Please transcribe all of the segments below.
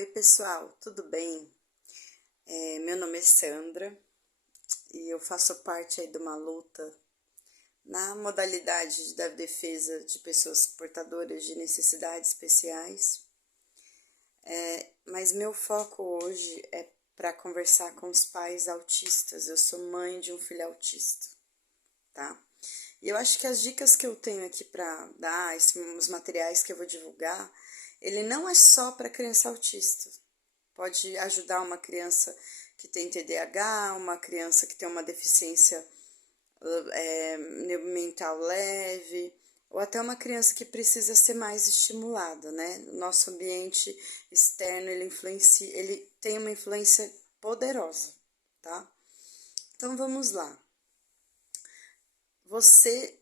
Oi pessoal, tudo bem? Meu nome é Sandra e eu faço parte aí de uma luta na modalidade da defesa de pessoas portadoras de necessidades especiais, mas meu foco hoje é para conversar com os pais autistas. Eu sou mãe de um filho autista, tá? E eu acho que as dicas que eu tenho aqui para dar, os materiais que eu vou divulgar, ele não é só para criança autista. Pode ajudar uma criança que tem TDAH, uma criança que tem uma deficiência mental leve, ou até uma criança que precisa ser mais estimulada, né? O nosso ambiente externo, ele tem uma influência poderosa, tá? Então vamos lá. Você,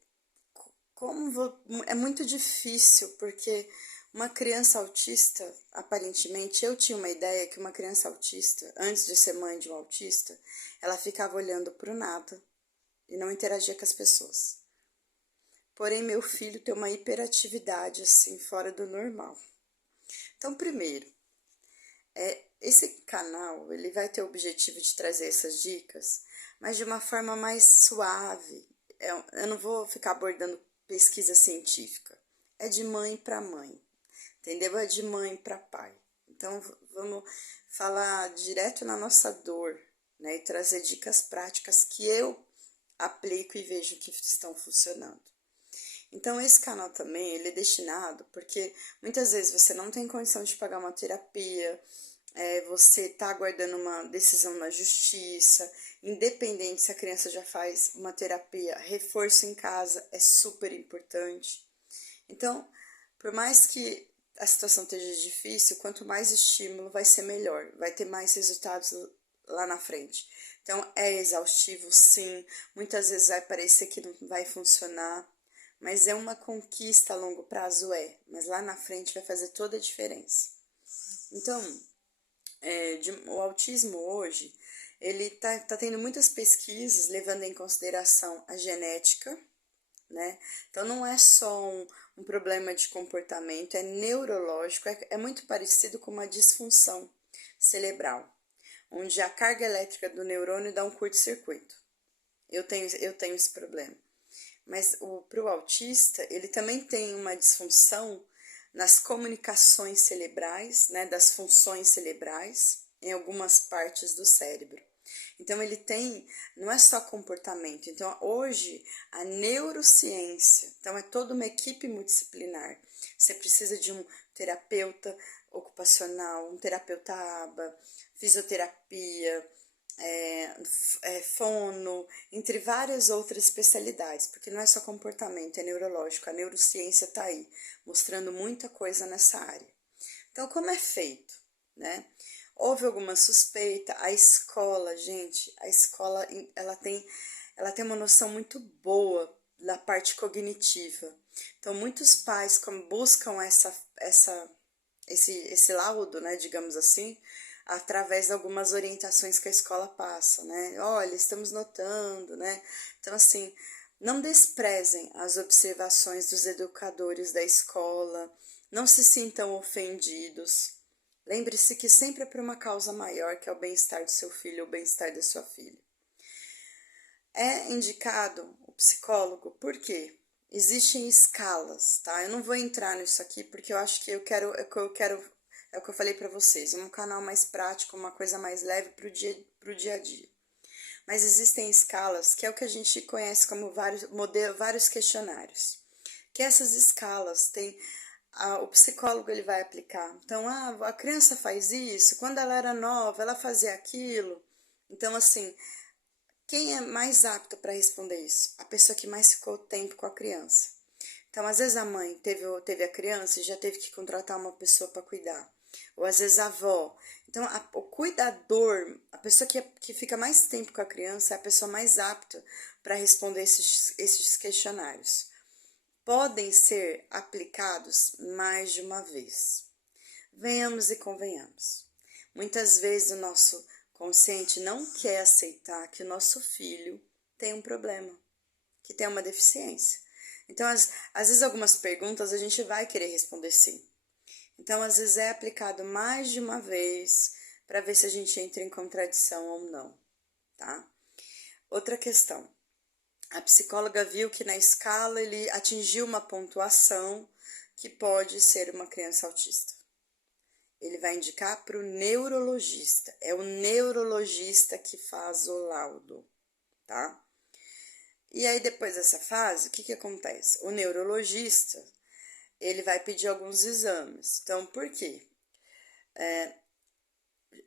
é muito difícil, porque uma criança autista, aparentemente, eu tinha uma ideia que uma criança autista, antes de ser mãe de um autista, ela ficava olhando para o nada e não interagia com as pessoas. Porém, meu filho tem uma hiperatividade, assim, fora do normal. Então, primeiro, esse canal, ele vai ter o objetivo de trazer essas dicas, mas de uma forma mais suave. Eu não vou ficar abordando pesquisa científica. É de mãe para mãe, entendeu? É de mãe para pai. Então, vamos falar direto na nossa dor, né? E trazer dicas práticas que eu aplico e vejo que estão funcionando. Então, esse canal também, ele é destinado porque muitas vezes você não tem condição de pagar uma terapia, você está aguardando uma decisão na justiça, independente se a criança já faz uma terapia, reforço em casa é super importante. Então, por mais que a situação esteja difícil, quanto mais estímulo vai ser melhor, vai ter mais resultados lá na frente. Então, é exaustivo, sim, muitas vezes vai parecer que não vai funcionar, mas é uma conquista a longo prazo, mas lá na frente vai fazer toda a diferença. Então, o autismo hoje, ele tá tendo muitas pesquisas levando em consideração a genética, né? Então, não é só um problema de comportamento, é neurológico, é muito parecido com uma disfunção cerebral, onde a carga elétrica do neurônio dá um curto-circuito. Eu tenho esse problema. Mas para o autista, ele também tem uma disfunção nas comunicações cerebrais, né, das funções cerebrais, em algumas partes do cérebro. Então, ele tem, não é só comportamento. Então, hoje, a neurociência, então é toda uma equipe multidisciplinar. Você precisa de um terapeuta ocupacional, um terapeuta ABA, fisioterapia, fono, entre várias outras especialidades, porque não é só comportamento, é neurológico. A neurociência está aí, mostrando muita coisa nessa área. Então, como é feito, né? Houve alguma suspeita, a escola, gente, a escola, ela tem uma noção muito boa da parte cognitiva. Então, muitos pais buscam esse laudo, né, digamos assim, através de algumas orientações que a escola passa, né? Olha, estamos notando, né? Então, assim, não desprezem as observações dos educadores da escola, não se sintam ofendidos. Lembre-se que sempre é por uma causa maior, que é o bem-estar do seu filho ou o bem-estar da sua filha. É indicado o psicólogo, por quê? Existem escalas, tá? Eu não vou entrar nisso aqui porque eu acho que é o que eu falei para vocês, um canal mais prático, uma coisa mais leve pro dia a dia. Mas existem escalas, que é o que a gente conhece como vários questionários. Que essas escalas têm o psicólogo ele vai aplicar. Então, a criança faz isso, quando ela era nova, ela fazia aquilo. Então, assim, quem é mais apto para responder isso? A pessoa que mais ficou tempo com a criança. Então, às vezes a mãe teve a criança e já teve que contratar uma pessoa para cuidar. Ou às vezes a avó. Então, o cuidador, a pessoa que fica mais tempo com a criança, é a pessoa mais apta para responder esses questionários. Podem ser aplicados mais de uma vez. Venhamos e convenhamos. Muitas vezes o nosso consciente não quer aceitar que o nosso filho tem um problema, que tem uma deficiência. Então, às vezes, algumas perguntas a gente vai querer responder sim. Então, às vezes é aplicado mais de uma vez para ver se a gente entra em contradição ou não, tá? Outra questão. A psicóloga viu que na escala ele atingiu uma pontuação que pode ser uma criança autista. Ele vai indicar para o neurologista. É o neurologista que faz o laudo, tá? E aí, depois dessa fase, o que acontece? O neurologista, ele vai pedir alguns exames. Então, por quê?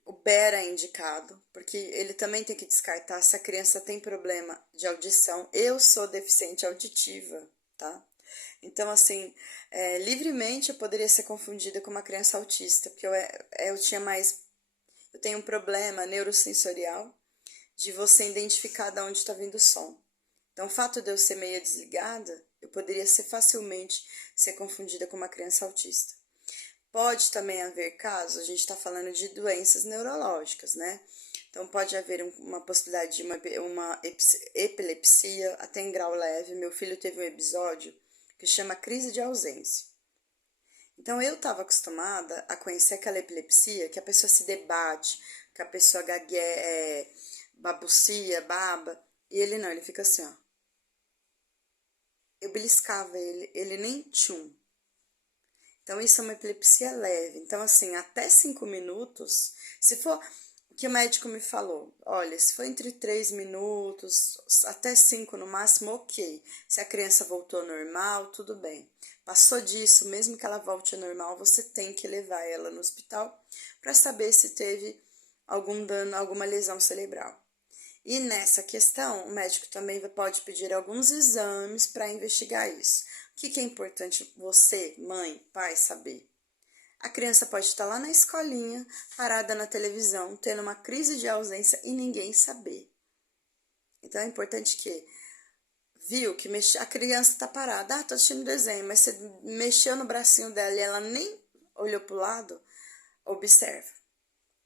O BER é indicado, porque ele também tem que descartar se a criança tem problema de audição. Eu sou deficiente auditiva, tá? Então, assim, livremente eu poderia ser confundida com uma criança autista, porque eu tenho um problema neurosensorial de você identificar de onde está vindo o som. Então, o fato de eu ser meio desligada, eu poderia facilmente ser confundida com uma criança autista. Pode também haver casos, a gente está falando de doenças neurológicas, né? Então, pode haver uma possibilidade de uma epilepsia, até em grau leve. Meu filho teve um episódio que chama crise de ausência. Então, eu estava acostumada a conhecer aquela epilepsia, que a pessoa se debate, que a pessoa babucia, baba, e ele não, ele fica assim, ó. Eu beliscava ele nem tchum. Então, isso é uma epilepsia leve. Então, assim, até 5 minutos, se for o que o médico me falou, olha, se for entre 3 minutos, até 5 no máximo, ok. Se a criança voltou ao normal, tudo bem. Passou disso, mesmo que ela volte ao normal, você tem que levar ela no hospital para saber se teve algum dano, alguma lesão cerebral. E nessa questão, o médico também pode pedir alguns exames para investigar isso. O que é importante você, mãe, pai, saber? A criança pode estar lá na escolinha, parada na televisão, tendo uma crise de ausência e ninguém saber. Então é importante que, viu que a criança está parada, tô assistindo desenho, mas você mexeu no bracinho dela e ela nem olhou para o lado, observa,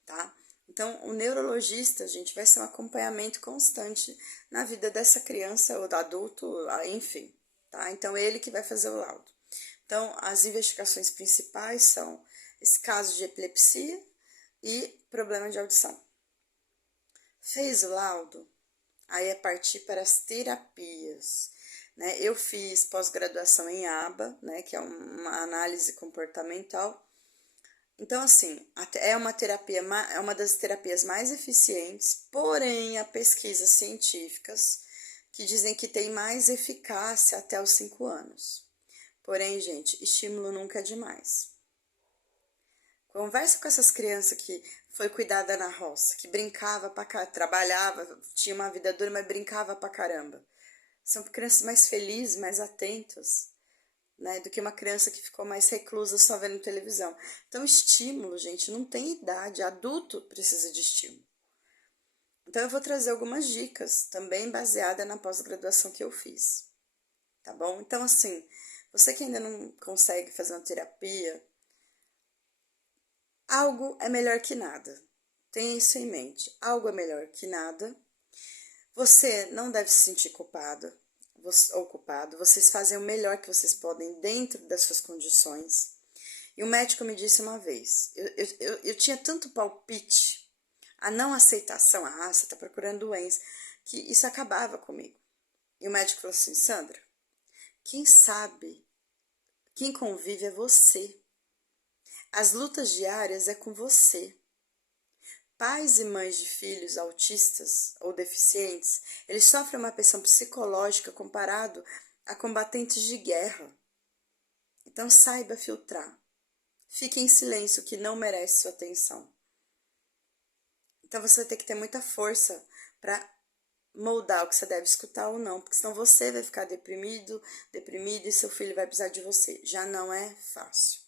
tá? Então, o neurologista, gente, vai ser um acompanhamento constante na vida dessa criança ou do adulto, enfim, tá? Então, ele que vai fazer o laudo. Então, as investigações principais são esse caso de epilepsia e problema de audição. Fez o laudo, aí é partir para as terapias, né? Eu fiz pós-graduação em ABA, né, que é uma análise comportamental. Então, assim, é uma das terapias mais eficientes, porém, há pesquisas científicas que dizem que tem mais eficácia até os 5 anos. Porém, gente, estímulo nunca é demais. Conversa com essas crianças que foi cuidada na roça, que brincava pra caramba, trabalhava, tinha uma vida dura, mas brincava pra caramba. São crianças mais felizes, mais atentas, né, do que uma criança que ficou mais reclusa só vendo televisão. Então, estímulo, gente, não tem idade. Adulto precisa de estímulo. Então, eu vou trazer algumas dicas, também baseada na pós-graduação que eu fiz. Tá bom? Então, assim, você que ainda não consegue fazer uma terapia, algo é melhor que nada. Tenha isso em mente. Algo é melhor que nada. Você não deve se sentir culpada ou culpado. Vocês fazem o melhor que vocês podem dentro das suas condições. E o médico me disse uma vez, eu tinha tanto palpite, a não aceitação, você está procurando doença, que isso acabava comigo. E o médico falou assim, Sandra, quem sabe, quem convive é você. As lutas diárias é com você. Pais e mães de filhos autistas ou deficientes, eles sofrem uma pressão psicológica comparado a combatentes de guerra. Então saiba filtrar. Fique em silêncio, que não merece sua atenção. Então você vai ter que ter muita força para moldar o que você deve escutar ou não, porque senão você vai ficar deprimida e seu filho vai precisar de você. Já não é fácil.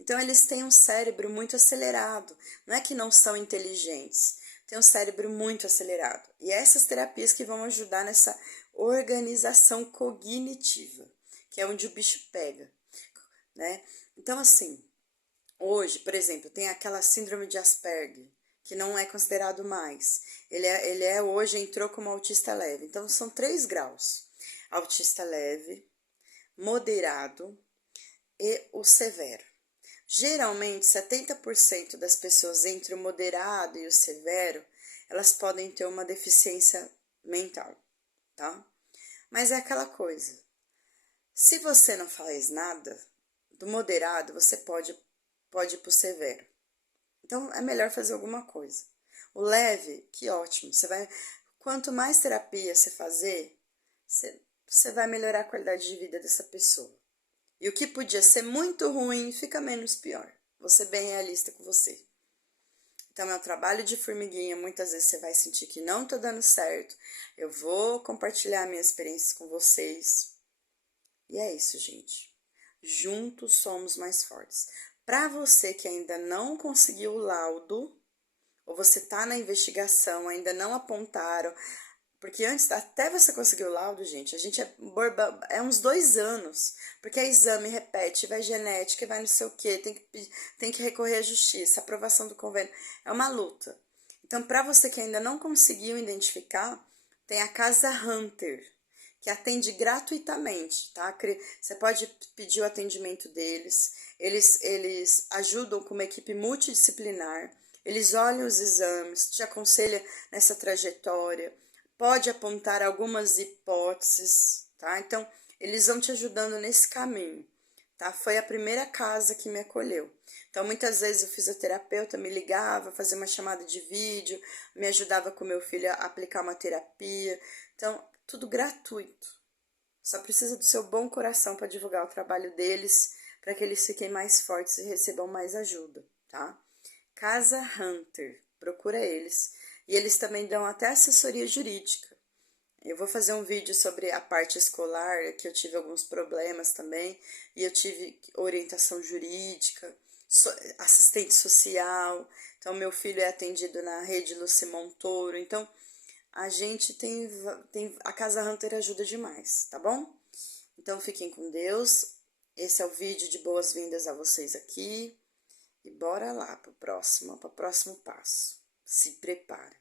Então, eles têm um cérebro muito acelerado. Não é que não são inteligentes, tem um cérebro muito acelerado. E essas terapias que vão ajudar nessa organização cognitiva, que é onde o bicho pega, né? Então, assim, hoje, por exemplo, tem aquela síndrome de Asperger, que não é considerado mais. Ele hoje entrou como autista leve. Então, são 3 graus. Autista leve, moderado e o severo. Geralmente, 70% das pessoas entre o moderado e o severo, elas podem ter uma deficiência mental, tá? Mas é aquela coisa, se você não faz nada, do moderado você pode ir pro severo. Então, é melhor fazer alguma coisa. O leve, que ótimo, quanto mais terapia você fazer, você vai melhorar a qualidade de vida dessa pessoa. E o que podia ser muito ruim fica menos pior. Vou ser bem realista com você. Então, é um trabalho de formiguinha. Muitas vezes você vai sentir que não tá dando certo. Eu vou compartilhar minhas experiências com vocês. E é isso, gente. Juntos somos mais fortes. Para você que ainda não conseguiu o laudo, ou você tá na investigação, ainda não apontaram, porque antes, até você conseguir o laudo, gente, a gente é uns 2 anos. Porque é exame, repete, vai genética, vai não sei o quê, tem que recorrer à justiça, aprovação do convênio. É uma luta. Então, para você que ainda não conseguiu identificar, tem a Casa Hunter, que atende gratuitamente, tá? Você pode pedir o atendimento deles. Eles ajudam com uma equipe multidisciplinar. Eles olham os exames, te aconselham nessa trajetória, pode apontar algumas hipóteses, tá? Então, eles vão te ajudando nesse caminho, tá? Foi a primeira casa que me acolheu. Então, muitas vezes o fisioterapeuta me ligava, fazia uma chamada de vídeo, me ajudava com meu filho a aplicar uma terapia. Então, tudo gratuito. Só precisa do seu bom coração para divulgar o trabalho deles, para que eles fiquem mais fortes e recebam mais ajuda, tá? Casa Hunter, procura eles. E eles também dão até assessoria jurídica. Eu vou fazer um vídeo sobre a parte escolar, que eu tive alguns problemas também, e eu tive orientação jurídica, assistente social. Então, meu filho é atendido na rede Luci Montoro. Então, a gente a Casa Hunter ajuda demais, tá bom? Então, fiquem com Deus. Esse é o vídeo de boas-vindas a vocês aqui. E bora lá para o próximo passo. Se prepara.